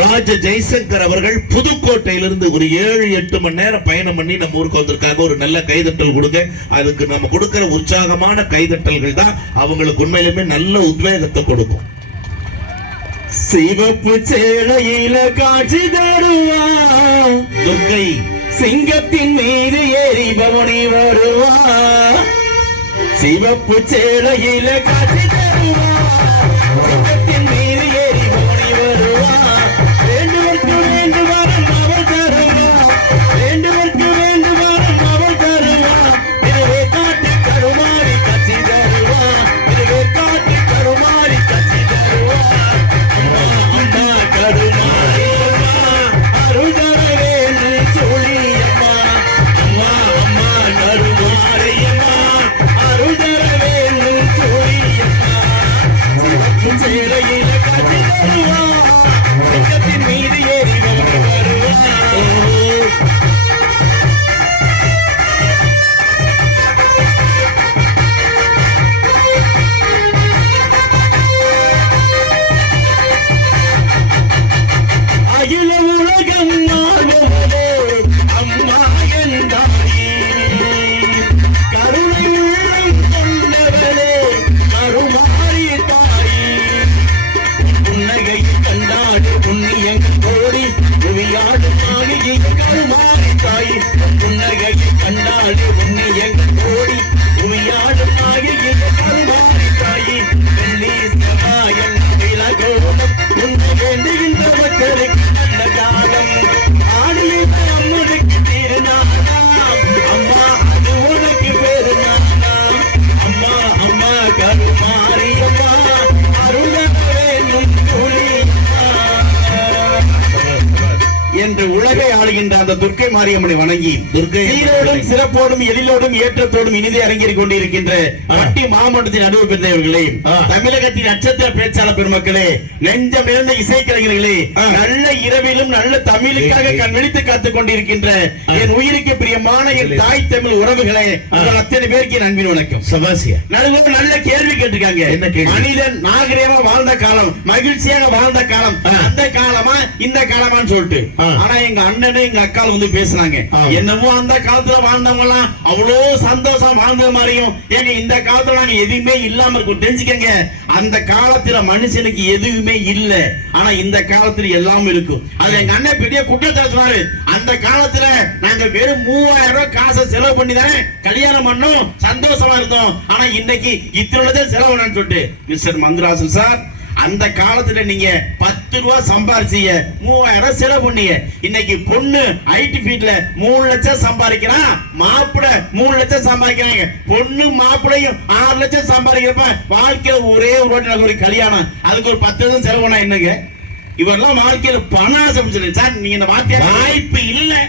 ராஜ ஜெய்சங்கர் அவர்கள் புதுக்கோட்டையிலிருந்து ஒரு ஏழு எட்டு மணி நேரம் பயணம் பண்ணி நம்ம ஊருக்கு வந்திருக்காங்க. ஒரு நல்ல கைதட்டல் கொடுங்க. அதுக்கு நம்ம கொடுக்கிற உற்சாகமான கைதட்டல்கள் தான் அவங்களுக்கு உண்மையிலுமே நல்ல உத்வேகத்தை கொடுக்கும். சிவப்பு சேலையில காட்சி தருவா துர்க்கை. சிங்கத்தின் மீது ஏறி பவனி வருவா சிவப்பு சேலையில காட்சி in அந்த துர்க்கை மாரியம்மனை வணங்கி சீரோடும் சிறப்போடும் எழிலோடும் ஏற்றத்தோடும் இனிதே அரங்கேறி கொண்டிருக்கின்ற பட்டி மாவட்டத்தின் நடுவு பெற்றவர்களே ஆ. தமிழகத்தின் நட்சத்திர பேச்சாளர் பெருமக்களே நெஞ்சம் இருந்த இசைக்கலைஞர்களே. நல்ல இரவிலும் நல்ல தமிழுக்காக கண் விழித்து காத்துக் கொண்டிருக்கின்ற என் உயிருக்கு பிரியமான என் தாய் தமிழ் உறவுகளே உங்கள் அத்தனை பேருக்கு என் அன்பின் வணக்கம் சபாசியா நடுவில் நல்ல கேள்வி கேட்டிருக்காங்க? மனிதன் நாகரீகமா வாழ்ந்த காலம் மகிழ்ச்சியாக வாழ்ந்த காலம். அந்த காலமா இந்த காலமான்னு சொல்லிட்டு. ஆனா எங்க அண்ணனே எங்க அக்கால வந்து பேசுனாங்க. ஆ. என்னமோ அந்த காலத்துல வாழ்ந்தவங்க எல்லாம் அவ்வளோ சந்தோஷம் வாழ்ந்த மாதிரியும் ஏங்க இந்த காலத்துல நாங்க எதுவுமே இல்லாம இருக்கும். தெரிஞ்சுக்கங்க அந்த காலத்துல மனுஷனுக்கு எதுவுமே இல்ல. ஆனா இந்த காலத்துல எல்லாம் இருக்கும். அது எங்க அண்ணன் பெரிய குற்றத்தை சொன்னாரு. அந்த காலத்துல நாங்க வெறும் மூவாயிரம் ரூபாய் காசை செலவு பண்ணி தானே கல்யாணம் பண்ணோம் சந்தோஷமா இருந்தோம். ஆனா இன்னைக்கு இத்தனை செலவு சொல்லிட்டு மிஸ்டர் மந்திராசன் சார் அந்த காலத்துல நீங்க பத்து ரூபா சம்பாரிச்சீங்க மூவாயிரம் செலவு பண்ணீங்க. இன்னைக்கு பொண்ணு ஐடி ஃபீல்ட்ல மூணு லட்சம் சம்பாதிக்கிறான் மாப்பிள்ளை மூணு லட்சம் சம்பாதிக்கிறாங்க. பொண்ணு மாப்பிள்ளையும் ஆறு லட்சம் சம்பாதிக்கிறப்ப வாழ்க்கையில ஒரே ஒரு நடக்கிற ஒரு கல்யாணம். அதுக்கு ஒரு பத்து லட்சம் செலவு பண்ணா என்னங்க? இவரெல்லாம் வாழ்க்கையில பணம் ஆசைப்படுச்சு சார் நீங்க இந்த வார்த்தையை வாய்ப்பு இல்ல.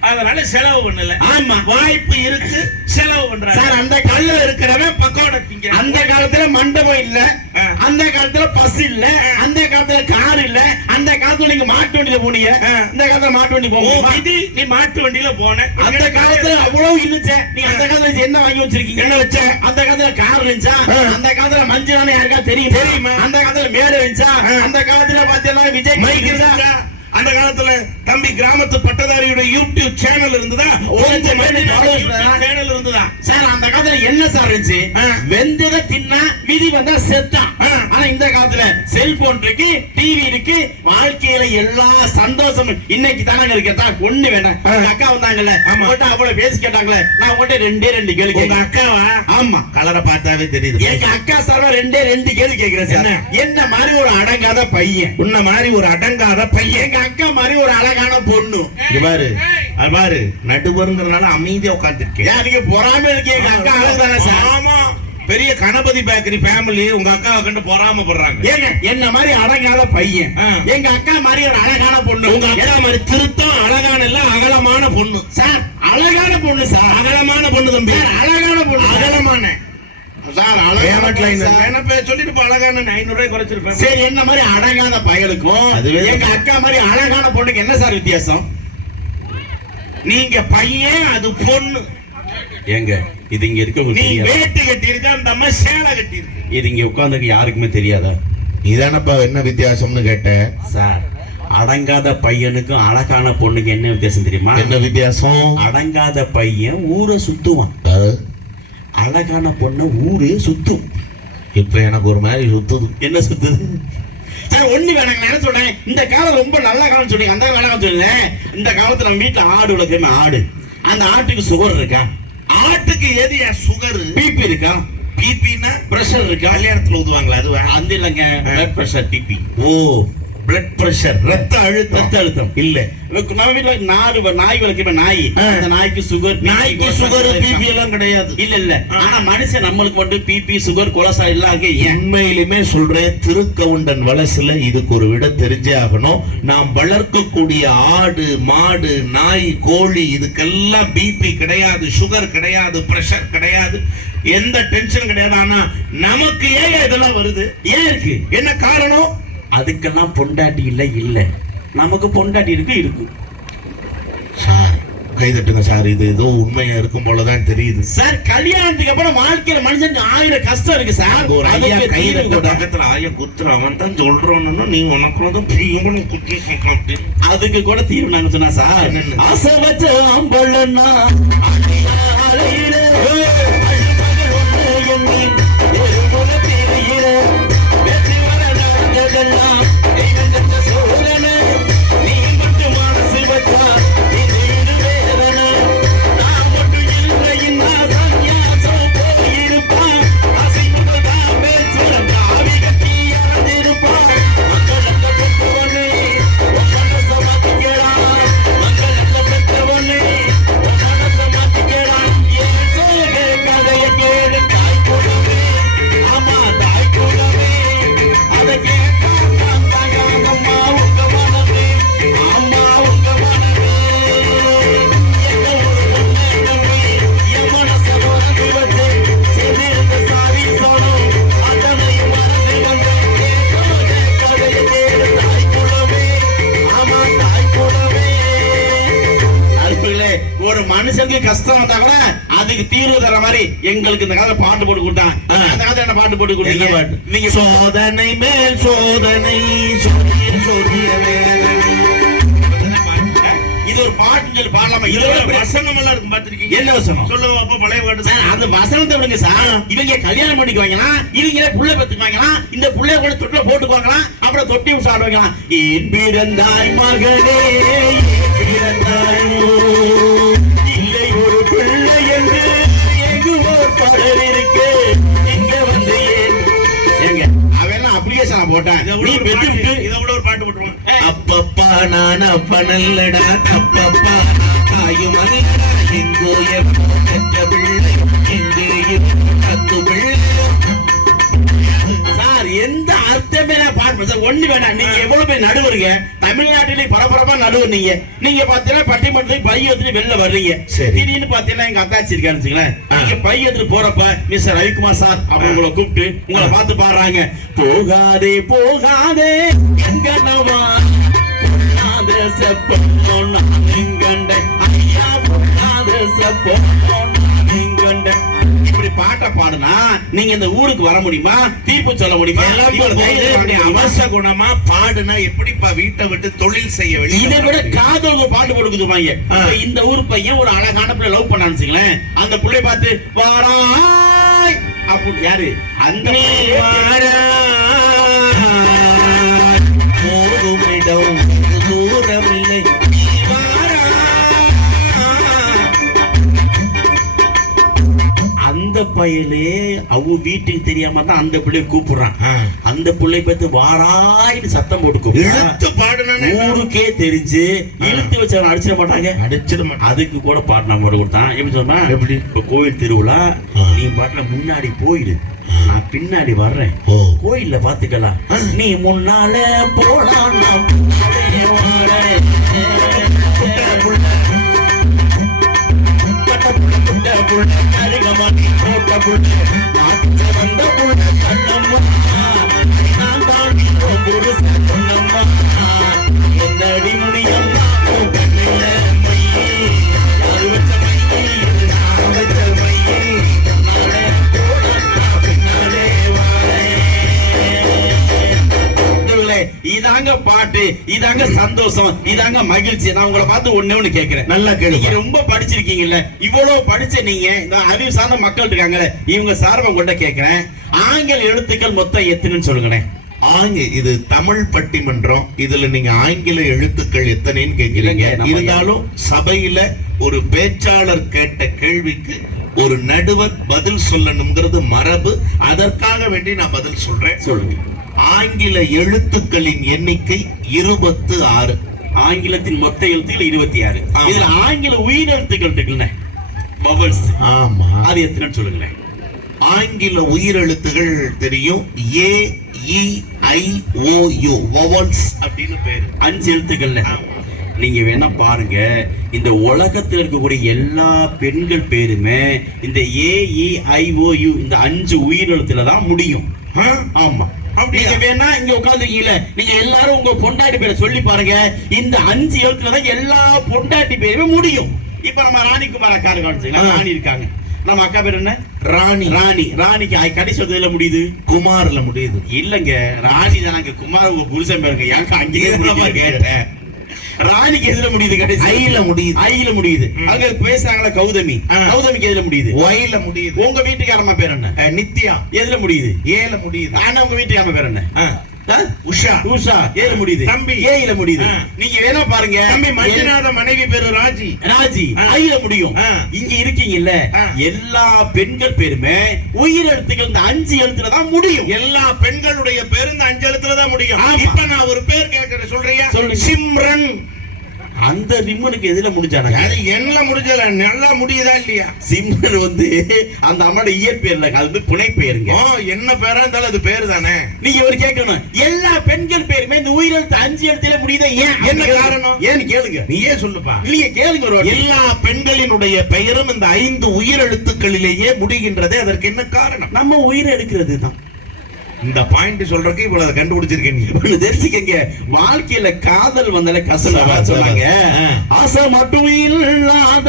அதனால செலவு பண்ணல. ஆமா. வாய்ப்பு இருக்கு செலவு பண்றாங்க சார் அந்த கல்ல இருக்கிறவன் பக்கோட அந்த காலத்துல மண்டபம் இல்ல. அந்த காலத்துல பஸ் இல்ல. அந்த காலத்துல கார் இல்ல. அந்த காலத்துல நீங்க மாட்டு வண்டியில போனீங்க. ஆ. இந்த காலத்துல மாட்டு வண்டி போக விதி நீ மாட்டு வண்டியில போன. அந்த காலத்துல அவ்வளவு இருந்துச்சு. நீ அந்த காலத்துல என்ன வாங்கி வச்சிருக்கீங்க? என்ன வச்ச? அந்த காலத்துல கார் இருந்துச்சா. அந்த காலத்துல மஞ்சள் யாருக்கா தெரியும்? தெரியுமா? அந்த காலத்துல மேடை இருந்துச்சா. அந்த காலத்துல பாத்தீங்கன்னா விஜய் மைக் இருந்தா அந்த காலத்துல தம்பி கிராமத்து பட்டதாரியோட யூடியூப் சேனல் இருந்ததா? சேனல் இருந்ததா? சார் அந்த காலத்துல என்ன சார் இருந்துச்சு. வெந்தத தின்னா விதி வந்தா செத்தான். ஆனா இந்த காலத்துல செல்போன் இருக்கு டிவி இருக்கு வாழ்க்கையில எல்லா சந்தோஷமும் இன்னைக்கு தானங்க இருக்கா ஒண்ணு வேண்டாம். அக்கா வந்தாங்கல்ல ஆமா. உங்கள்ட்ட அவ்வளவு பேசி கேட்டாங்களே நான் உங்கள்ட்ட ரெண்டே ரெண்டு கேள்வி கேட்கிறேன். அக்காவா? ஆமா. கலரை பார்த்தாவே தெரியுது. எங்க அக்கா சார் ரெண்டே ரெண்டு கேள்வி கேட்கிறேன் சார். என்ன? மாதிரி ஒரு அடங்காத பையன். உன்ன மாதிரி ஒரு அடங்காத பையன். அக்கா மாதிரி ஒரு அழகான பொண்ணு. பாரு. அது பாரு. நடுவருங்கிறனால அமைதியா உட்காந்துருக்கேன் நீங்க பொறாம இருக்கீங்க? எங்க அக்கா அழகுதானே சார்? ஆமா. பெரிய கணபதி பேக்கரி ஃபேமிலி உங்க அக்காவை கண்டு பொறாமப்படுறாங்க. ஏங்க என்ன மாதிரி அழகான பையன். எங்க அக்கா மாதிரி ஒரு அழகான பொண்ணு. உங்க அக்கா மாதிரி திருத்தம் அழகான இல்ல அகலமான பொண்ணு. சார் அழகான பொண்ணு சார். அகலமான பொண்ணு தம்பி. அழகான பொண்ணு. அகலமான. என்ன மாதிரி அழகான பயலுக்கும்? அதுவே எங்க அக்கா மாதிரி அழகான பொண்ணுக்கு என்ன சார் வித்தியாசம்? நீங்க பையன் அது பொண்ணு. ஏங்க இது இங்க இருக்கவங்க நீ வேட்டி கட்டி இருக்க அந்த அம்மா சேலை கட்டி இருக்கு இது இங்க உட்கார்ந்தது யாருக்குமே தெரியாதா? இதானப்பா என்ன வித்தியாசம்னு கேட்டேன் சார் அடங்காத பையனுக்கும் அழகான பொண்ணுக்கு என்ன வித்தியாசம் தெரியுமா? என்ன வித்தியாசம்? அடங்காத பையன் ஊரை சுத்துவான். அழகான பொண்ணு ஊரே சுத்தும். இப்ப எனக்கு ஒரு மாதிரி சுத்துது. என்ன சுத்துது? சார் ஒண்ணு வேணாங்க என்ன சொல்றேன்? இந்த காலம் ரொம்ப நல்ல காலம் சொன்னீங்க. அந்த வேணாம் சொல்லுங்க இந்த காலத்துல நம்ம வீட்டுல ஆடு வளர்க்குறமே ஆடு. அந்த ஆட்டுக்கு சுகர் இருக்கா? ஆட்டுக்கு எது சுகர்? பிபி இருக்கா? பிபின்னா பிரஷர் இருக்கா? கல்யாணத்துல ஊதுவாங்களா அதுவா? அந்த இல்லைங்க. பிளட் பிரஷர் பிபி ஓ பிளட் பிரஷர் ரத்த அழுத்தம். ரத்த அழுத்தம். இல்ல. நம்ம வீட்டுல நாய் வளர்க்குமே நாய். அந்த நாய்க்கு சுகர் நாய்க்கு சுகர் பிபி எல்லாம் கிடையாது. இல்ல இல்ல. ஆனா மனுஷன் நம்மளுக்கு மட்டும் பிபி சுகர் கொலஸ்ட்ரால் எல்லாம் உண்மையிலுமே சொல்றேன் திருக்கவுண்டன் வலசுல இதுக்கு ஒரு விட தெரிஞ்சே ஆகணும். நாம் வளர்க்கக்கூடிய ஆடு மாடு நாய் கோழி இதுக்கெல்லாம் பிபி கிடையாது சுகர் கிடையாது பிரஷர் கிடையாது எந்த டென்ஷன் கிடையாது. ஆனா நமக்கு ஏன் இதெல்லாம் வருது? ஏன் இருக்கு? என்ன காரணம்? அதுக்கெல்லாம் பொண்டாட்டி இல்ல இல்ல நமக்கு பொண்டாட்டி இருக்கு இருக்கு சார் கைதட்டுங்க சார் இது ஏதோ உண்மையா இருக்கும் போலதான் தெரியுது சார் கல்யாணத்துக்கு அப்புறம் வாழ்க்கையில மனுஷனுக்கு ஆயிரம் கஷ்டம் இருக்கு சார் ஒரு ஐயா கைதட்ட. பக்கத்துல ஐயா குத்துற அவன் தான் சொல்றான்னு நீ உனக்குள்ள தான் பிரியமும் குத்தி. அதுக்கு கூட தீர்வு நாங்க சொன்னா சார் என்னன்னு? ஆசை நாங்கதெல்லாம் எங்களுக்கு இந்த காலத்துல பாட்டு போட்டு கொடுத்தான் அந்த காலத்துல என்ன பாட்டு போட்டு கொடுத்தீங்க? பாட்டு? நீங்க சோதனை மேல் சோதனை இது ஒரு பாட்டுன்னு சொல்லி பாடலாமா? இது இதோட வசனம் எல்லாம் இருக்கும் பாத்திருக்கீங்க என்ன வசனம்? சொல்லுங்க அப்ப பழைய பாட்டு சார், அந்த வசனத்தை விடுங்க சார். இவங்க கல்யாணம் பண்ணிக்குவாங்களா இவங்களே புள்ள பெத்துக்குவாங்களா இந்த புள்ளைய கூட தொட்டில போட்டுக்குவாங்களா அப்புறம் தொட்டி ஏன் பிறந்தாய் மகனே ஏன் பிறந்தாயோ போட்டான். நீ விட்டு இதை விட ஒரு பாட்டு போட்டுருவோம். அப்பப்பா நான் அப்ப நல்லடா அப்பப்பா. நான் தாயும் அல்லடா எங்கோ எப்போ பெற்ற பிள்ளை எங்கேயும் பத்து பிள்ளை சார் எந்த அர்த்தமே பாட்டு சார் ஒண்ணு வேணாம். நீங்க எவ்வளவு பேர் நடுவருங்க? தமிழ்நாட்டிலே பரபரப்பா நடுவர் நீங்க. நீங்க பாத்தீங்கன்னா பட்டிமன்றத்துக்கு பை எடுத்துட்டு வெளில வர்றீங்க. திடீர்னு பாத்தீங்கன்னா எங்க அத்தாச்சி இருக்கான்னு வச்சுங்களேன் நீங்க பை எடுத்துட்டு போறப்ப மிஸ்டர் ரவிக்குமார் சார் அவங்க உங்களை கூப்பிட்டு உங்களை பார்த்து பாடுறாங்க. போகாதே போகாதே எங்கனவா பொன்னாத செப்பம் நான் ஐயா இப்படி பாட்டை பாடுனா நீங்க இந்த ஊருக்கு வர முடியுமா? தீர்ப்பு சொல்ல முடியுமா? அவச குணமா பாடுனா எப்படிப்பா வீட்டை விட்டு தொழில் செய்ய வெளியே இதை வர விட? காதலுக்கு பாட்டு. இப்ப இந்த ஊர் பையன் ஒரு அழகான பிள்ளை லவ் பண்ணான்னு அந்த பிள்ளை பார்த்து வாராய்! அப்படி யாரு? அந்த வாராய், போகுமிடம் பையலே அவ வீட்டுக்கு தெரியாம தான் அந்த பிள்ளைய கூப்பிடுறான். அந்த பிள்ளை பார்த்து வாராய்னு சத்தம் போட்டு கூப்பிடுறான் இழுத்து பாடுனானே. ஊருக்கே தெரிஞ்சு இழுத்து வச்சவன் அடிச்சிட மாட்டாங்க. அடிச்சிட மாட்டான் அதுக்கு கூட பாட்டு நம்ம கொடுத்தான். எப்படி சொன்னா எப்படி? இப்ப கோயில் திருவிழா. நீ பாட்டுல முன்னாடி போயிடு நான் பின்னாடி வர்றேன். கோயில்ல பாத்துக்கலாம் நீ முன்னால போனா புள்ள, புட்ட போட்ட புள்ள, நாட்டு வந்த புள்ள, கண்ணம்மா. நான் தாண்டி பொன்னம்மா. என்னடி முடியம்மா, பாராட்டு இதாங்க சந்தோஷம் இதாங்க மகிழ்ச்சி. நான் உங்களை பார்த்து ஒண்ணே ஒண்ணு கேட்கிறேன். நல்லா கேளுங்க. ரொம்ப படிச்சிருக்கீங்கல்ல இவ்வளவு படிச்ச நீங்க இந்த அறிவு சார்ந்த மக்கள் இருக்காங்கல்ல இவங்க சார்பை கொண்ட கேட்கிறேன். ஆங்கில எழுத்துக்கள் மொத்தம் எத்தனைன்னு சொல்லுங்களேன். ஆங்க இது தமிழ் பட்டிமன்றம் இதுல நீங்க ஆங்கில எழுத்துக்கள் எத்தனைன்னு கேக்குறீங்க இருந்தாலும் சபையில ஒரு பேச்சாளர் கேட்ட கேள்விக்கு ஒரு நடுவர் பதில் சொல்லணுங்கிறது மரபு. அதற்காக வேண்டி நான் பதில் சொல்றேன். சொல்லுங்க. ஆங்கில எழுத்துக்களின் எண்ணிக்கை இருபத்து ஆறு. ஆங்கிலத்தின் மொத்த எழுத்துக்கள் இருபத்தி ஆறு. இதுல ஆங்கில உயிரெழுத்துக்கள் இருக்குல்ல பவல்ஸ் ஆமா. அது எத்தனைன்னு சொல்லுங்களேன். ஆங்கில உயிரெழுத்துகள் தெரியும். ஏ இ ஐ ஓ யு. வவல்ஸ் அப்படின்னு பேரு. அஞ்சு எழுத்துக்கள்ல. நீங்க வேணா பாருங்க. இந்த உலகத்துல இருக்கக்கூடிய எல்லா பெண்கள் பேருமே இந்த ஏ இ ஐ ஓ யு இந்த அஞ்சு உயிரெழுத்துல தான் முடியும்? ஆமா? நீங்க வேணா இங்க உட்காந்துருக்கீங்களே நீங்க எல்லாரும் உங்க பொண்டாட்டி பேரை சொல்லி பாருங்க. இந்த அஞ்சு எழுத்துல தான் எல்லா பொண்டாட்டி பேருமே முடியும். இப்ப நம்ம ராணிகுமார் அக்கா இருக்காங்க. ராணி இருக்காங்க. நம்ம அக்கா பேர் என்ன? ராணி. ராணி. ராணிக்கு கடைசி எழுத்துல முடியுது? குமார்ல முடியுது. இல்லங்க. ராணி தானங்க குமார் உங்க புருஷன் பேருங்க ஏங்க அங்கேயே. கேட்டேன். ராணிக்கு எதுல முடியுது கடைசி? ஐல முடியுது. ஐல முடியுது. அங்க பேசுறாங்களா கௌதமி. கௌதமிக்கு எதுல முடியுது? ஒயில முடியுது. உங்க வீட்டுக்காரம்மா பேர் என்ன? நித்யா. எதுல முடியுது? ஏல முடியுது. ஆனா உங்க வீட்டுக்காரம்மா பேர் என்ன? உஷா. உஷா. ஏல முடியுது. தம்பி. ஏல முடியுது. நீங்க வேணா பாருங்க. தம்பி மஞ்சுநாத மனைவி பேரு ராஜி. ராஜி. ஐல முடியும். இங்க இருக்கீங்கல்ல. எல்லா பெண்கள் பேருமே உயிர் எழுத்துக்கள் இந்த அஞ்சு எழுத்துல தான் முடியும். எல்லா பெண்களுடைய பேரு இந்த அஞ்சு எழுத்துல தான் முடியும். இப்ப நான் ஒரு பேர் கேட்கறேன். சொல்றியா. சிம்ரன். அந்த ரிம்மனுக்கு எதுல முடிஞ்சாங்க அது என்ன முடிஞ்சல நல்லா முடியுதா இல்லையா? சிம்மர் வந்து அந்த அம்மாவோட இயற்பெயர்ல அது வந்து புனை பெயருங்க என்ன பேரா இருந்தாலும் அது பேரு தானே நீங்க ஒரு கேட்கணும் எல்லா பெண்கள் பேருமே இந்த உயிரெழுத்து அஞ்சு எழுத்துல முடியுதா ஏன்? என்ன. காரணம்? ஏன்னு கேளுங்க. நீயே சொல்லுப்பா? இல்லையே கேளுங்க ஒரு. எல்லா பெண்களினுடைய பெயரும் இந்த ஐந்து உயிரெழுத்துக்களிலேயே முடிகின்றதே அதற்கு என்ன காரணம்? நம்ம உயிரை எடுக்கிறது தான். இந்த பாயிண்ட் சொல்றதுக்கு இவ்வளவு கண்டுபிடிச்சிருக்க நீ ஒண்ணு தெரிஞ்சுக்கங்க. வாழ்க்கையில காதல் வந்தால கசல சவால், சொன்னாங்க. ஆசை மட்டும் இல்லாத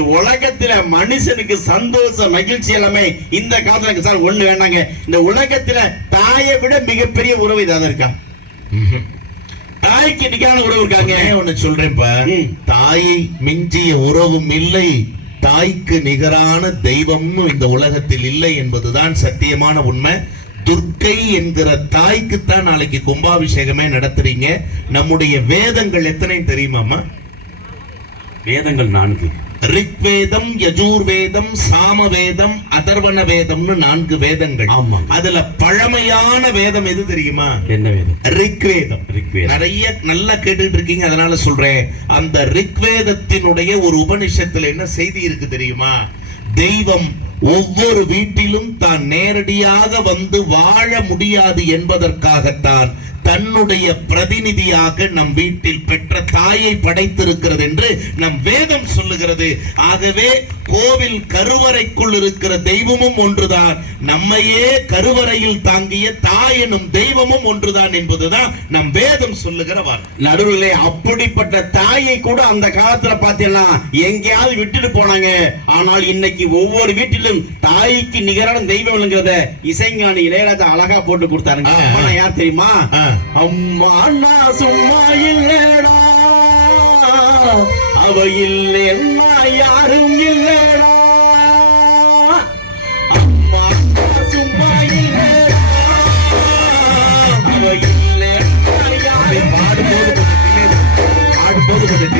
இந்த உலகத்துல மனுஷனுக்கு சந்தோஷம் மகிழ்ச்சி எல்லாமே இந்த காலத்துல சார் ஒண்ணு வேணாங்க. இந்த உலகத்துல தாயை விட மிகப்பெரிய உறவு இதாக இருக்கா? தாய்க்கு நிக்கான உறவு இருக்காங்க. ஒண்ணு சொல்றேன்ப்பா. தாயை மிஞ்சிய உறவும் இல்லை. தாய்க்கு நிகரான தெய்வமும் இந்த உலகத்தில் இல்லை என்பதுதான் சத்தியமான உண்மை. துர்க்கை என்கிற தாய்க்குத்தான் நாளைக்கு கும்பாபிஷேகமே நடத்துறீங்க. நம்முடைய வேதங்கள் எத்தனை தெரியுமாமா வேதங்கள் நான்கு. ரிக்வேதம் யஜூர்வேதம் சாமவேதம் அதர்வண வேதம்னு நான்கு வேதங்கள். ஆமா. அதுல பழமையான வேதம் எது தெரியுமா? என்ன வேதம்? ரிக்வேதம். ரிக்வேதம். நிறைய நல்லா கேட்டுட்டு இருக்கீங்க அதனால சொல்றேன். அந்த ரிக்வேதத்தினுடைய ஒரு உபனிஷத்துல என்ன செய்தி இருக்கு தெரியுமா? தெய்வம் ஒவ்வொரு வீட்டிலும் தான் நேரடியாக வந்து வாழ முடியாது என்பதற்காகத்தான் தன்னுடைய பிரதிநிதியாக நம் வீட்டில் பெற்ற தாயை படைத்திருக்கிறது என்று நம் வேதம் சொல்லுகிறது. ஆகவே கோவில் கருவறைக்குள் இருக்கிற தெய்வமும் ஒன்றுதான். நம்மையே கருவறையில் தாங்கிய தாய் எனும் தெய்வமும் ஒன்றுதான் என்பதுதான் நம் வேதம் சொல்லுகிற வார்த்தை. நடுவுல அப்படிப்பட்ட தாயை கூட அந்த காலத்துல பாத்தீங்கன்னா எங்கேயாவது விட்டுட்டு போனாங்க. ஆனால் இன்னைக்கு ஒவ்வொரு வீட்டிலும் தாய்க்கு நிகரான தெய்வம் இசைஞானி இளையராஜா அழகா போட்டு கொடுத்தாருங்க. யார் தெரியுமா. அம்மா அண்ணா சும்மா இல்லடா. அவ இல்லைன்னா யாரும் இல்லடா. அம்மா சும்மா இல்லடா. அவ இல்லைன்னா யாரும் பாடும்போது கொஞ்சம். பாடும்போது கொஞ்சம்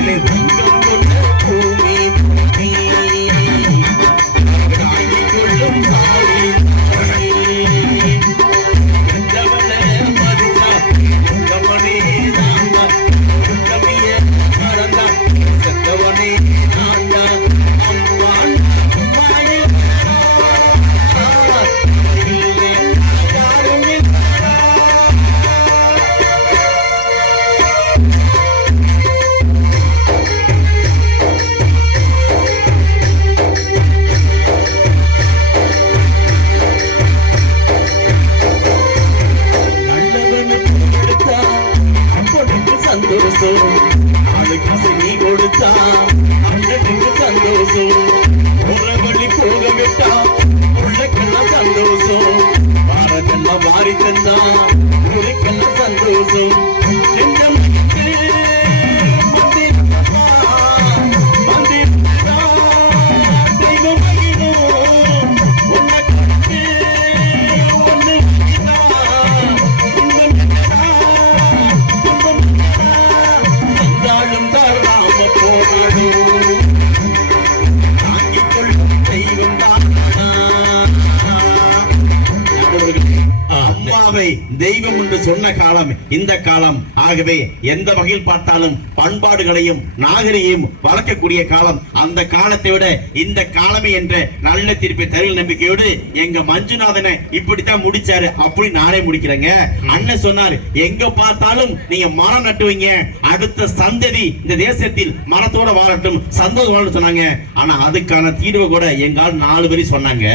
அம்மாவை தெய்வம் என்று சொன்ன காலம் இந்த காலம். ஆகவே எந்த வகையில் பார்த்தாலும் பண்பாடுகளையும் நாகரிகையும் வளர்க்கக்கூடிய காலம். அந்த காலத்தை விட இந்த காலமே என்ற நல்ல தீர்ப்பை தருள் நம்பிக்கையோடு எங்க மஞ்சுநாதனை இப்படித்தான் முடிச்சாரு அப்படி நானே முடிக்கிறேங்க. அண்ணன் சொன்னார் எங்க பார்த்தாலும் நீங்க மரம் நட்டுவீங்க. அடுத்த சந்ததி இந்த தேசத்தில் மரத்தோட வாழட்டும். சந்தோஷம் வாழட்டும் சொன்னாங்க. ஆனா அதுக்கான தீர்வு கூட எங்கால் நாலு பேர் சொன்னாங்க.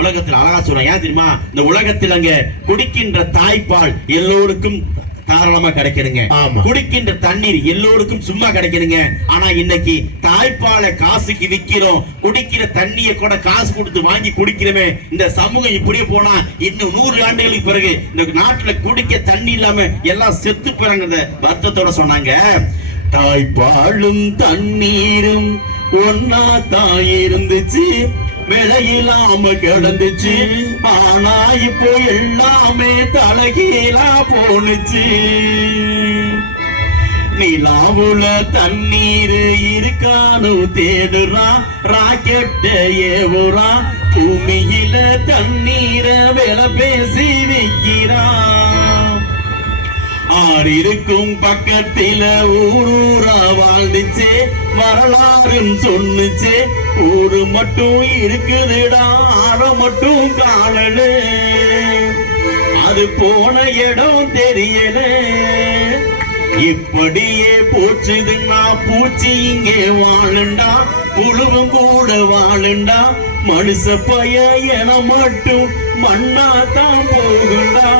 உலகத்தில் அழகா சொல்றாங்க. ஏன் தெரியுமா? இந்த உலகத்தில் அங்க குடிக்கின்ற தாய்ப்பால் எல்லோருக்கும் தாராளமா கிடைக்குதுங்க ஆமா. குடிக்கின்ற தண்ணீர் எல்லோருக்கும் சும்மா கிடைக்குதுங்க ஆனா இன்னைக்கு தாய்ப்பாலை காசுக்கு விக்கிறோம். குடிக்கிற தண்ணியை கூட காசு கொடுத்து வாங்கி குடிக்கிறோமே. இந்த சமூகம் இப்படியே போனா இன்னும் நூறு ஆண்டுகளுக்கு பிறகு இந்த நாட்டுல குடிக்க தண்ணி இல்லாம எல்லாம் செத்து போறாங்க வருத்தத்தோட சொன்னாங்க. தாய்ப்பாலும் தண்ணீரும் ஒன்னா தான் இருந்துச்சு. விலையில்லாம கிடந்துச்சு. ஆனா இப்போ எல்லாமே தலகீழா போனுச்சு நிலாவுல தண்ணீர் இருக்கானு தேடுறான் ராக்கெட்ட ஏவுறான் பூமியில தண்ணீர விலை பேசி விற்கிறான் ஆறு இருக்கும் பக்கத்தில ஊரூரா வாழ்ந்துச்சு. வரலாறும் சொன்னுச்சு. ஊரு மட்டும் இருக்குதுடா ஆற மட்டும் காணல. அது போன இடம் தெரியல. இப்படியே போச்சுதுன்னா பூச்சி இங்கே வாழுண்டா புழுவும் கூட வாழுண்டா. மனுஷ பைய என மட்டும் மண்ணா தான் போகுண்டா.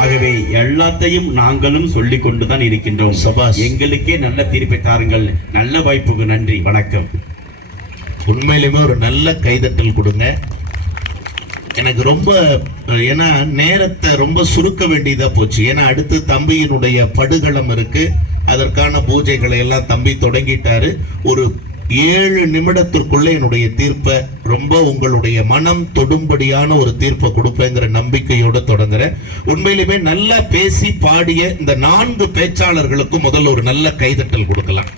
ஆகவே எல்லாத்தையும் நாங்களும் சொல்லிக் கொண்டுதான் இருக்கின்றோம். எங்களுக்கே நல்ல தீர்ப்பை தாருங்கள். நல்ல வாய்ப்புக்கு நன்றி. வணக்கம். உண்மையிலுமே ஒரு நல்ல கைதட்டல் கொடுங்க. எனக்கு ரொம்ப ஏன்னா நேரத்தை ரொம்ப சுருக்க வேண்டியதாக போச்சு. ஏன்னா அடுத்து தம்பியினுடைய படுகளம் இருக்கு. அதற்கான பூஜைகளை எல்லாம் தம்பி தொடங்கிட்டாரு. ஒரு ஏழு நிமிடத்திற்குள்ளே என்னுடைய தீர்ப்பை ரொம்ப உங்களுடைய மனம் தொடும்படியான ஒரு தீர்ப்பை கொடுப்பேங்கிற நம்பிக்கையோட தொடங்குறேன். உண்மையிலுமே நல்லா பேசி பாடிய இந்த நான்கு பேச்சாளர்களுக்கும் முதல்ல ஒரு நல்ல கைதட்டல் கொடுக்கலாம்.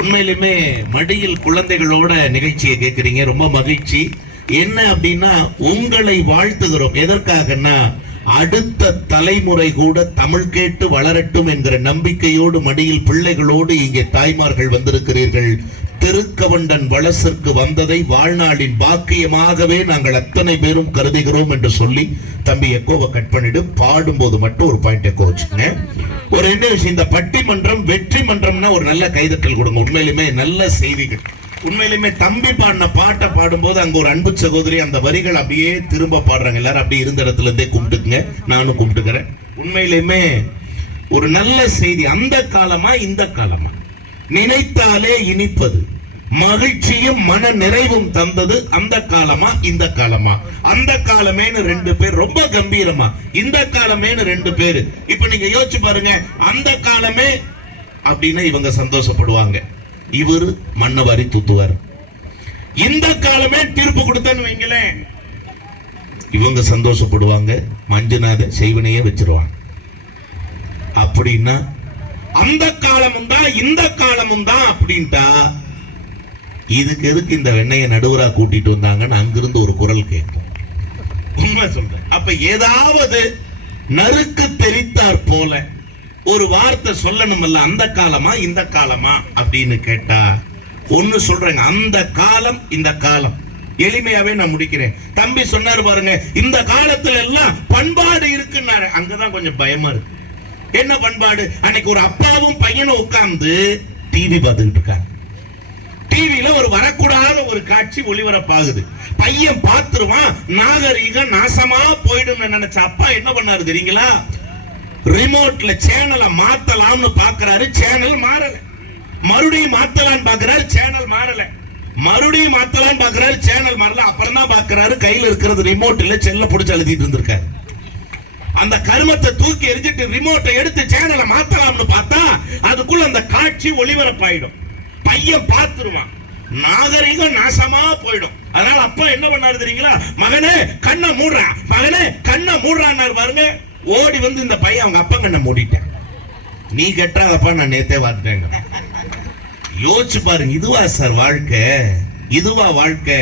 உண்மையிலுமே மடியில் குழந்தைகளோட நிகழ்ச்சியை கேட்குறீங்க ரொம்ப மகிழ்ச்சி. என்ன அப்படின்னா உங்களை வாழ்த்துகிறோம். எதற்காகன்னா அடுத்த தலைமுறை கூட தமிழ் கேட்டு வளரட்டும் என்கிற நம்பிக்கையோடு மடியில் பிள்ளைகளோடு இங்கே தாய்மார்கள் வந்திருக்கிறீர்கள். திருக்கவண்டன் வளசிற்கு வந்ததை வாழ்நாளின் பாக்கியமாகவே நாங்கள் அத்தனை பேரும் கருதுகிறோம் என்று சொல்லி தம்பி எக்கோவை கட் பண்ணிட்டு பாடும்போது மட்டும் ஒரு பாயிண்ட் எக்கோ வச்சுக்கோங்க. ஒரு என்ன விஷயம் இந்த பட்டிமன்றம் வெற்றி மன்றம்னா ஒரு நல்ல கைதட்டல் கொடுங்க. உண்மையிலுமே நல்ல செய்திகள். உண்மையிலுமே தம்பி பாடின பாட்டை பாடும்போது அங்க ஒரு அன்பு சகோதரி அந்த வரிகள் அப்படியே திரும்ப பாடுறாங்க. எல்லாரும் அப்படியே இருந்த இடத்துல இருந்தே கும்பிட்டுக்குங்க. நானும் கும்பிட்டுக்கிறேன். உண்மையிலுமே ஒரு நல்ல செய்தி. அந்த காலமா இந்த காலமா? நினைத்தாலே இனிப்பது. மகிழ்ச்சியும் மன நிறைவும் தந்தது அந்த காலமா இந்த காலமா. அந்த காலமேனு ரெண்டு பேர் ரொம்ப கம்பீரமா. இந்த காலமேனு ரெண்டு பேர். இப்ப நீங்க யோசிச்சு பாருங்க அந்த காலமே அப்படின்னா இவங்க சந்தோஷப்படுவாங்க. இவரு மண்ணை வாரி தூத்துவார். இந்த காலமே தீர்ப்பு கொடுத்தேன்னு வைங்களேன். இவங்க சந்தோஷப்படுவாங்க மஞ்சுநாத செய்வனையே வச்சிருவாங்க. அப்படின்னா அந்த காலமும் தான் இந்த காலமும் தான் அப்படின்ட்டா இதுக்கு எதுக்கு இந்த வெண்ணையை நடுவரா கூட்டிட்டு வந்தாங்கன்னு அங்கிருந்து ஒரு குரல் கேட்கும் உண்மை சொல்றேன். அப்ப ஏதாவது நறுக்கு தெரித்தார் போல ஒரு வார்த்தை சொல்லணும்ல அந்த காலமா இந்த காலமா அப்படின்னு கேட்டா ஒண்ணு சொல்றேங்க. அந்த காலம் இந்த காலம். எளிமையாவே நான் முடிக்கிறேன். தம்பி சொன்னாரு பாருங்க இந்த காலத்துல எல்லாம் பண்பாடு இருக்குன்னாரு. அங்கதான் கொஞ்சம் பயமா இருக்கு. என்ன பண்பாடு? அன்னைக்கு ஒரு அப்பாவும் பையனும் உட்கார்ந்து டிவி பார்த்துக்கிட்டு இருக்காங்க. டிவியில ஒரு வரக்கூடாத ஒரு காட்சி ஒளிபரப்பாகுது. பையன் பார்த்துருவான் நாகரீகம் நாசமா போயிடும் நினைச்ச அப்பா என்ன பண்ணாரு தெரியுங்களா? ரிமோட்ல சேனலை மாத்தலாம்னு பாக்குறாரு சேனல் மாறல. மறுபடியும் மாத்தலாம்னு பாக்குறாரு சேனல் மாறல. மறுபடியும் மாத்தலாம்னு பாக்குறாரு சேனல் மாறல. அப்புறம் தான் பாக்குறாரு கையில இருக்கிறது ரிமோட் இல்ல செல்ல புடிச்சு அழுத்திட்டு இருந்திருக்காரு. அந்த கருமத்தை தூக்கி எரிஞ்சிட்டு ரிமோட்டை எடுத்து சேனலை மாத்தலாம்னு பார்த்தா அதுக்குள்ள அந்த காட்சி ஒளிபரப்பாயிடும். பையன் பார்த்துருவான். நாகரிகம் நாசமா போயிடும். அதனால அப்பா என்ன பண்ணாரு தெரியுங்களா? மகனே கண்ணை மூடுறான் மகனே கண்ணை மூடுறான்னாரு பாருங்க. ஓடி வந்து இந்த பையன் அவங்க அப்பா கண்ணை மூடிட்டேன். நீ கெட்டாதப்பா நான் நேத்தே பார்த்துட்டேங்க யோசிச்சு பாருங்க இதுவா சார் வாழ்க்கை? இதுவா வாழ்க்கை?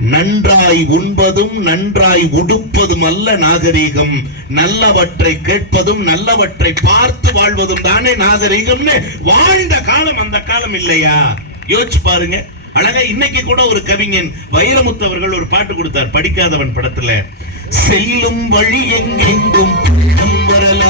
நன்றாய் உண்பதும் நன்றாய் உடுப்பதும் அல்ல நாகரீகம். நல்லவற்றை கேட்பதும் நல்லவற்றை பார்த்து வாழ்வதும் தானே நாகரீகம்னு வாழ்ந்த காலம் அந்த காலம் இல்லையா? யோசிச்சு பாருங்க. அழகா இன்னைக்கு கூட ஒரு கவிஞன் வைரமுத்து அவர்கள் ஒரு பாட்டு கொடுத்தார் படிக்காதவன் படத்துல. செல்லும் வழி எங்கெங்கும் வரலாம்.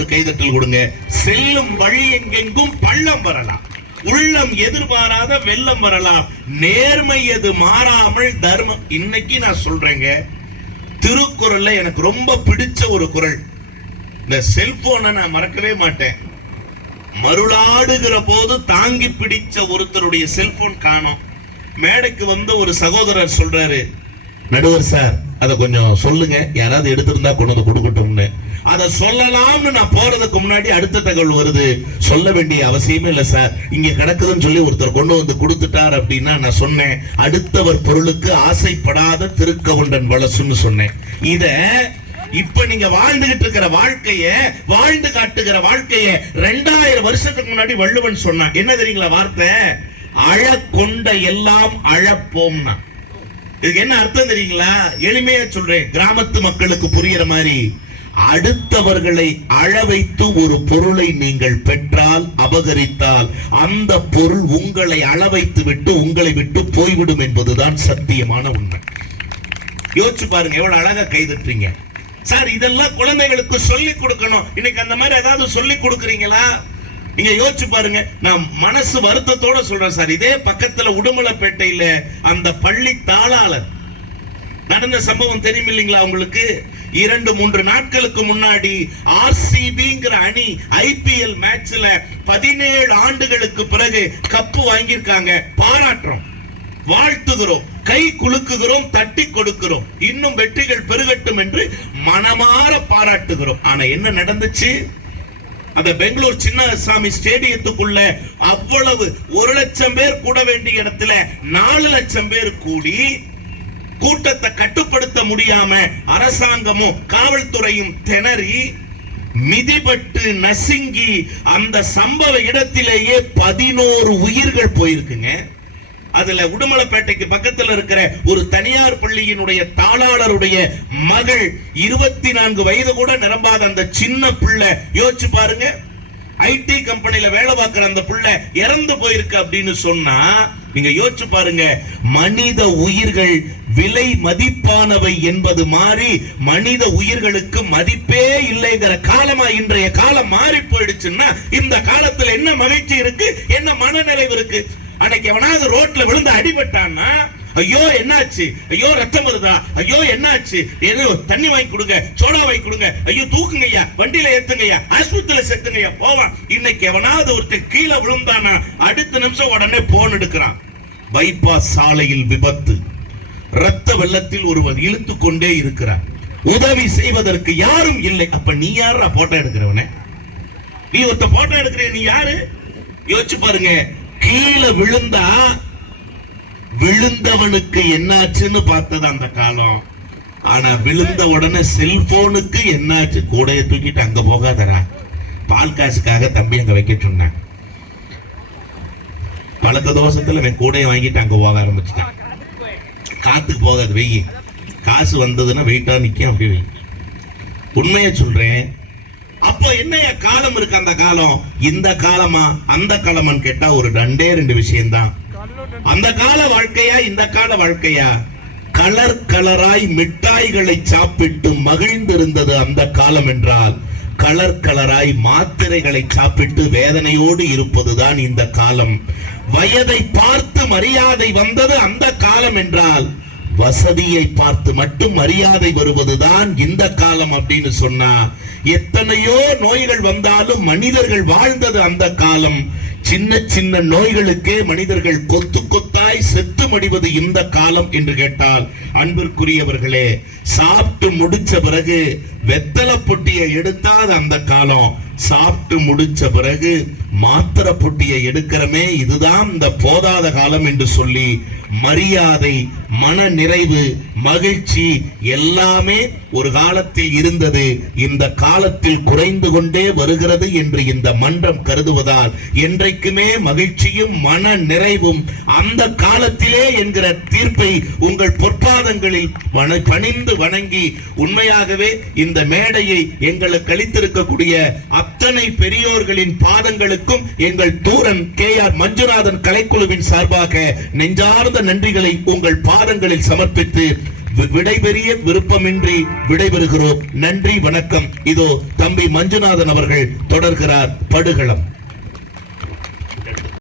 ஒரு கைதட்டல் கொடுங்க. செல்லும் வழி எங்கெங்கும் பள்ளம் வரலாம். உள்ளம் எதிர்பாராத வெள்ளம் வரலாம். நேர்மை எது மாறாமல் தர்மம். இன்னைக்கு நான் சொல்றேங்க. திருக்குறள்ல எனக்கு ரொம்ப பிடிச்ச ஒரு குரல் இந்த செல்போனை நான் மறக்கவே மாட்டேன். மருளாடுகிற போது தாங்கி பிடிச்ச ஒருத்தருடைய செல்போன் காணும். மேடைக்கு வந்த ஒரு சகோதரர் சொல்றாரு. நடுவர் சார் அதை கொஞ்சம் சொல்லுங்க. யாராவது எடுத்திருந்தா கொண்டு வந்து கொடுக்கட்டும்னு. அதை சொல்லலாம்னு நான் போறதுக்கு முன்னாடி அடுத்த தகவல் வருது. சொல்ல வேண்டிய அவசியமே இல்லை சார் இங்க கிடக்குதுன்னு சொல்லி ஒருத்தர் கொண்டு வந்து கொடுத்துட்டார் அப்படின்னா நான் சொன்னேன். அடுத்தவர் பொருளுக்கு ஆசைப்படாத திருக்கவுண்டன் வளசுன்னு சொன்னேன். இத இப்ப நீங்க வாழ்ந்துகிட்டு இருக்கிற வாழ்க்கைய வாழ்ந்து காட்டுகிற வாழ்க்கைய ரெண்டாயிரம் வருஷத்துக்கு முன்னாடி வள்ளுவன் சொன்னான். என்ன தெரியுங்களா வார்த்தை? அழ கொண்ட எல்லாம் அழப்போம்னா. இதுக்கு என்ன அர்த்தம் தெரியுங்களா? எளிமையா சொல்றேன். கிராமத்து மக்களுக்கு புரியுற மாதிரி அடுத்தவர்களை அழ வைத்து ஒரு பொருளை நீங்கள் பெற்றால் அபகரித்தால் அந்த பொருள் உங்களை அள வைத்து விட்டு உங்களை விட்டு போய்விடும் என்பதுதான் சத்தியமான உண்மை. யோசிச்சு பாருங்க எவ்வளவு அழகா கைதட்டுறீங்க. சார் இதெல்லாம் குழந்தைகளுக்கு சொல்லி கொடுக்கணும். இன்னைக்கு அந்த மாதிரி ஏதாவது சொல்லி கொடுக்குறீங்களா? நீங்க யோசிச்சு பாருங்க நான் மனசு வருத்தத்தோட சொல்றேன் சார். இதே பக்கத்துல உடுமலைப்பேட்டையில அந்த பள்ளி தாளாளர் நடந்த சம்பவம் தெரியும் இல்லைங்களா உங்களுக்கு? இரண்டு மூன்று நாட்களுக்கு முன்னாடி ஆர்சிபிங்கிற அணி ஐபிஎல் மேட்ச்ல பதினேழு ஆண்டுகளுக்கு பிறகு கப்பு வாங்கியிருக்காங்க. பாராட்டுறோம். வாழ்த்துகிறோம். கை குலுக்குகிறோம் தட்டி கொடுக்கிறோம். இன்னும் வெற்றிகள் பெருகட்டும் என்று மனமாற பாராட்டுகிறோம். ஆனா என்ன நடந்துச்சு? அந்த பெங்களூர் சின்னசாமி ஸ்டேடியத்துக்குள்ள அவ்வளவு ஒரு லட்சம் பேர் கூட வேண்டிய இடத்துல நாலு லட்சம் பேர் கூடி கூட்டத்தை கட்டுப்படுத்த முடியாம அரசாங்கமும் காவல்துறையும் திணறி மிதிபட்டு நசுங்கி அந்த சம்பவ இடத்திலேயே பதினோரு உயிர்கள் போயிருக்குங்க. அதுல உடுமலைப்பேட்டைக்கு பக்கத்துல இருக்கிற ஒரு தனியார் பள்ளியினுடைய தாளாளருடைய மகள் இருபத்தி நான்கு வயது கூட நிரம்பாத அந்த சின்ன பிள்ளை யோசிச்சு பாருங்க. ஐடி கம்பெனில வேலை பார்க்கிற அந்த பிள்ளை இறந்து போயிருக்கு அப்படின்னு சொன்னா நீங்க யோசிச்சு பாருங்க மனித உயிர்கள் விலை மதிப்பானவை என்பது மாறி மனித உயிர்களுக்கு மதிப்பே இல்லைங்கிற காலமா இன்றைய காலம் மாறி போயிடுச்சுன்னா இந்த காலத்துல என்ன மகிழ்ச்சி இருக்கு என்ன மனநிறைவு இருக்கு? அன்னைக்கு எவனாவது ரோட்ல விழுந்து அடிபட்டான்னா ஐயோ என்னாச்சு? ஐயோ ரத்தம் வருதா? ஐயோ என்னாச்சு? ஏதோ தண்ணி வாங்கி கொடுங்க சோடா வாங்கி கொடுங்க. ஐயோ தூக்குங்க ஐயா வண்டியில ஏத்துங்க ஐயா ஆஸ்பத்திரியில சேர்த்துங்க ஐயா போவான். இன்னைக்கு எவனாவது ஒருத்தன் கீழே விழுந்தானா அடுத்த நிமிஷம் உடனே போன் எடுக்கிறான். பைபாஸ் சாலையில் விபத்து. ரத்த வெள்ளத்தில் ஒருவர் இழுத்து கொண்டே இருக்கிறார். உதவி செய்வதற்கு யாரும் இல்லை. அப்ப நீ யாரா போட்டோ எடுக்கிறவனே? நீ ஒருத்த போட்டோ எடுக்கிற நீ யாரு? யோசிச்சு பாருங்க. கீழே விழுந்தா விழுந்தவனுக்கு என்னாச்சுன்னு பார்த்தது அந்த காலம். ஆனா விழுந்த உடனே செல்போனுக்கு என்னாச்சு? கூடைய தூக்கிட்டு அங்க போகாதடா. பால் காசுக்காக தம்பி அங்க வைக்க சொன்னேன். பழக்க தோஷத்துல என் கூடையை வாங்கிட்டு அங்க போக ஆரம்பிச்சிட்டான். காத்துக்கு போகாது வெயி காசு வந்ததுன்னா வெயிட்டா நிக்கும் அப்படி வெயி உண்மையை சொல்றேன். அப்போ என்னைய காலம் இருக்கு அந்த காலம்? இந்த காலமா? அந்த காலமான்னு கேட்டா ஒரு ரெண்டே ரெண்டு விஷயம்தான். அந்த கால வாழ்க்கையா இந்த கால வாழ்க்கையா? கலர் கலராய் மிட்டாய்களை சாப்பிட்டு மகிழ்ந்திருந்தது அந்த காலம் என்றால் கலர் கலராய் மாத்திரைகளை சாப்பிட்டு வேதனையோடு இருப்பதுதான் இந்த காலம். வயதை பார்த்து மரியாதை வந்தது அந்த காலம் என்றால் வசதியை பார்த்து மட்டும் மரியாதை வருவதுதான் இந்த காலம் அப்படின்னு சொன்னா எத்தனையோ நோய்கள் வந்தாலும் மனிதர்கள் வாழ்ந்தது அந்த காலம். சின்ன சின்ன நோய்களுக்கே மனிதர்கள் கொத்து கொத்தாய் செத்து மடிவது இந்த காலம் என்று கேட்டால் அன்பிற்குரியவர்களே சாப்பிட்டு முடிச்ச பிறகு வெத்தலை பொட்டியை எடுத்தாது அந்த காலம். சாப்பிட்டு முடிச்ச பிறகு மாத்திரை பொட்டியை எடுக்கிறமே இதுதான் இந்த போதாத காலம் என்று சொல்லி மரியாதை மன நிறைவு மகிழ்ச்சி எல்லாமே ஒரு காலத்தில் இருந்தது. இந்த காலத்தில் குறைந்து கொண்டே வருகிறது என்று இந்த மன்றம் கருதுவதால் என்றை என்றைக்குமே மகிழ்ச்சியும் மன நிறைவும் அந்த காலத்திலே என்கிற தீர்ப்பை உங்கள் பொற்பாதங்களில் பணிந்து வணங்கி உண்மையாகவே இந்த மேடையை எங்களுக்கு அளித்திருக்கக்கூடிய அத்தனை பெரியோர்களின் பாதங்களுக்கும் எங்கள் தூரன் கே ஆர் மஞ்சுநாதன் கலைக்குழுவின் சார்பாக நெஞ்சார்ந்த நன்றிகளை உங்கள் பாதங்களில் சமர்ப்பித்து வி- விடைபெறிய விருப்பமின்றி விடைபெறுகிறோம். நன்றி வணக்கம். இதோ தம்பி மஞ்சுநாதன் அவர்கள் தொடர்கிறார் படுகளம்.